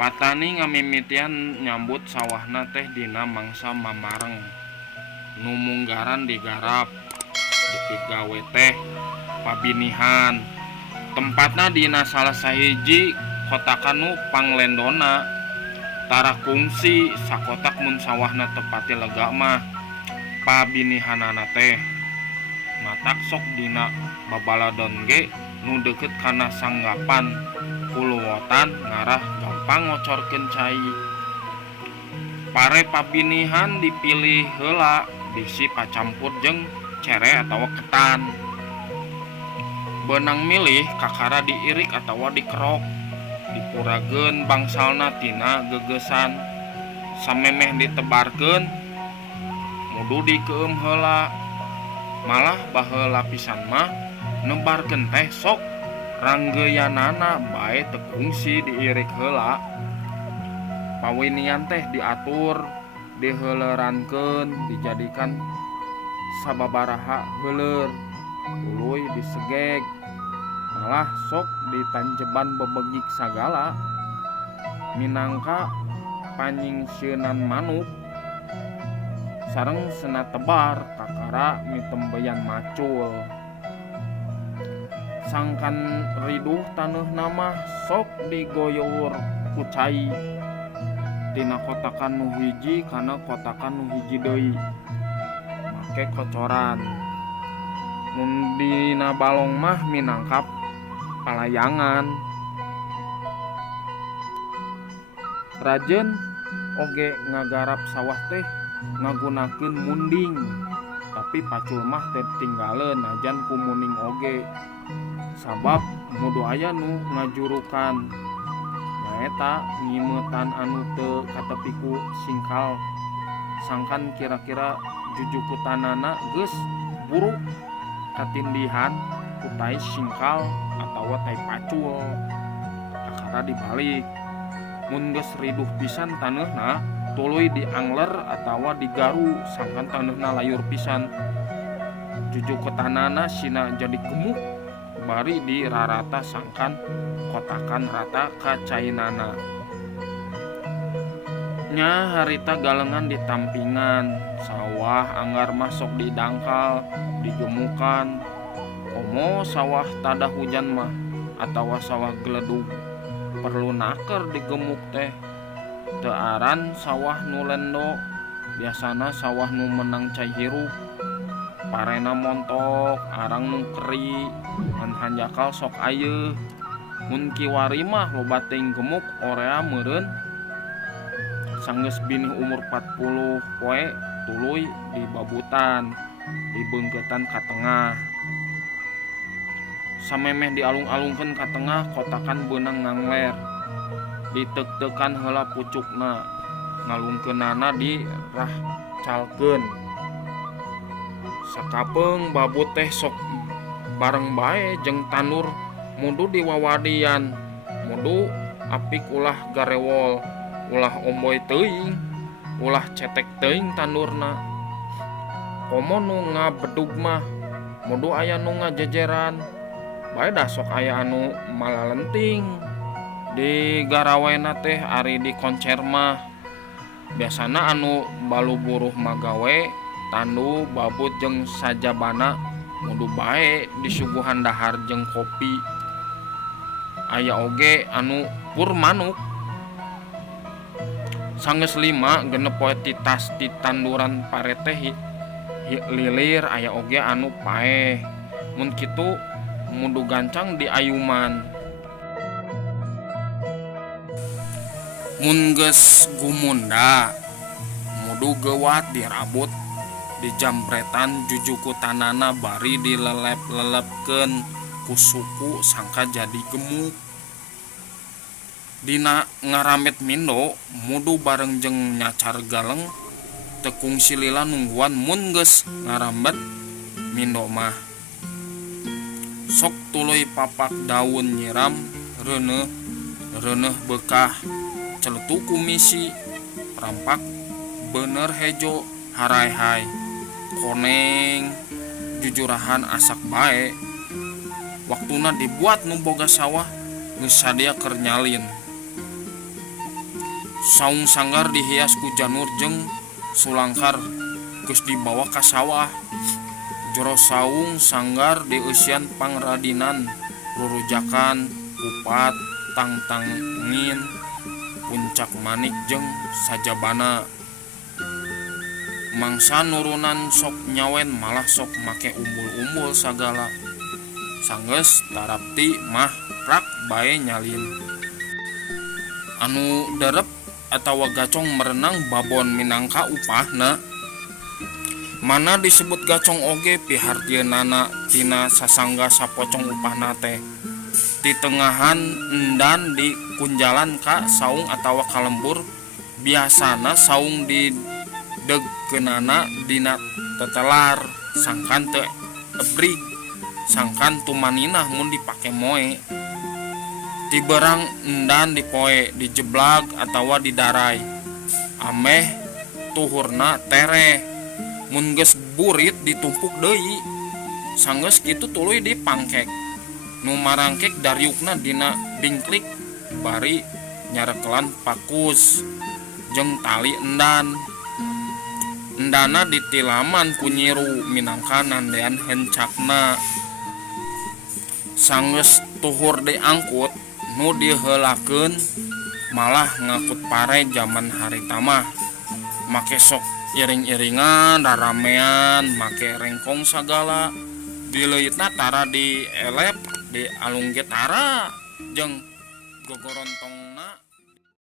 Patani ngamimitian nyambut sawahna teh dina mangsa mamareng. Nu munggaran digarap digawe teh pabinihan. Tempatna dina salah sahiji kotakan nu panglendona. Tara kungsi sakotak mun sawahna tepati lega mah pabinihanana teh. Matak sok dina babaladon ge nu deukeut kana sanggapan kuluwotan ngarah gampang ngocorkeun cai. Pare pabinihan dipilih heula bisi pacampur jeung cere atawa ketan. Beunang milih kakara diirik atawa dikerok. Dipurageun bangsalna tina gegesan. Samemeh ditebarkeun mudu dikeum heula. Malah baheula pisan mah nebarkeun teh sok ranggeuyanana bae teu kungsi diirik heula. Pawinian teh diatur, diheulerankeun, dijadikan sababaraha heuleur, tuluy disegeg. Malah sok ditanceban bebegik sagala minangka panyingsieunan manuk sareng senat tebar kakara mitembeyan macul. Sangkan riduh taneuna mah sok digoyor ku cai tina kotakan nu hiji kana kotakan nu hiji deui make kocoran. Mun dina balong mah minangka palayangan. Rajeun oge ngagarap sawah teh ngagunakeun munding, tapi pacul mah teu tinggalin najan ku munding oge. Sabab mudu aya nu ngajurukan. Nyaeta ngimeutan anu teu katepi ku singkal. Sangkan kira-kira jujukutanana geus buruk katindihan ku tai singkal atawa tai pacul. Kakara dibalik. Mun geus riduh pisan taneuna tuluy diangler atawa digaru sangkan taneuna layur pisan. Jujukutanana sina jadi gemuk bari dirarata sangkan kotakan rata ka cainana. Nya harita galengan ditampingan, sawah anggar masuk didangkal, digemukan. Komo sawah tada hujan mah atawa sawah geledug perlu naker digemuk teh. Teu aran sawah nu lendo, biasana sawah nu menang cai hirup. Parena montok, arang nu keri, ngan hanjakal sok ayeuna. Mun kiwari mah loba teuing gemuk orea meureun. Sanggeus binih umur 40 poe tuluy dibabutan, dibeungkeutan ka tengah. Samemeh dialung-alungkeun ka tengah kotakan beunang ngangler. Diteuk-teukan heula pucukna, ngalungkeunana dirahcalkeun. Sakapeung babut teh sok bareng bae jeung tandur mudu diwawadian, mudu apik ulah garewol, ulah omboy teuing, ulah cetek teuing tandurna. Komo nu ngabedug mah mudu aya nu ngajejeran, bae dah sok aya anu malalenting. Di garawena teh ari di koncer mah biasana anu balu buruh magawe tandu babut jeung sajabana mudu bae disuguhan dahar jeung kopi. Aya oge anu pur manuk. Sanggeus 5 genep poe titas ti tanduran pare teh lilir aya oge anu paeh. Mun kitu mudu gancang di ayuman. Mun geus gumunda mudu geuwat dirabut dijampretan jujukutanana bari dilelep-lelepkeun ku suku sangka jadi gemuk. Dina ngaramet mindo mudu bareng jeung nyacar galeng teu kungsi lila nungguan mun geus ngarambet mindo mah. Sok tuluy papak daun nyiram reuneuh bekah celetu kumisi rampak bener hejo harai-hai koneng jujurahan asak bae. Waktuna dibuat nu boga sawah geus sadia keur nyalin. Saung sanggar dihias ku janur jeung sulangkar geus dibawa ka sawah. Jero saung sanggar dieusian pangradinan rurujakan kupat tangtangin puncak manik jeung sajabana. Mangsa nurunan sok nyawen malah sok make umbul-umbul sagala. Sanggeus tarapti mah rak bae nyalin. Anu derep atawa gacong merenang babon minangka upahna. Mana disebut gacong oge pihartieunana tina sasangga sapocong upahna teh. Di tengahan endan di kunjalan ka saung atawa kalembur biasana saung di degkeunana dina tetelar sangkan teu ebrig sangkan tumaninah mun dipake moe. Ti berang endan dipoe dijeblag atawa didarai. Ameh tuhurna tere. Mun geus burit ditumpuk deui. Sanggeus kitu tuluy dipangkek. Nu marangkek dariukna dina dingklik bari nyarekelan pakus jeung tali endan. Endana ditilaman ku nyiru minangka nandean hencakna. Sanggeus tuhur diangkut nu diheulakeun malah ngakut pare zaman harita mah. Make sok iring-iringan raramean make rengkong sagala. Dileutna tara di elep di alung getara jeung gogorontong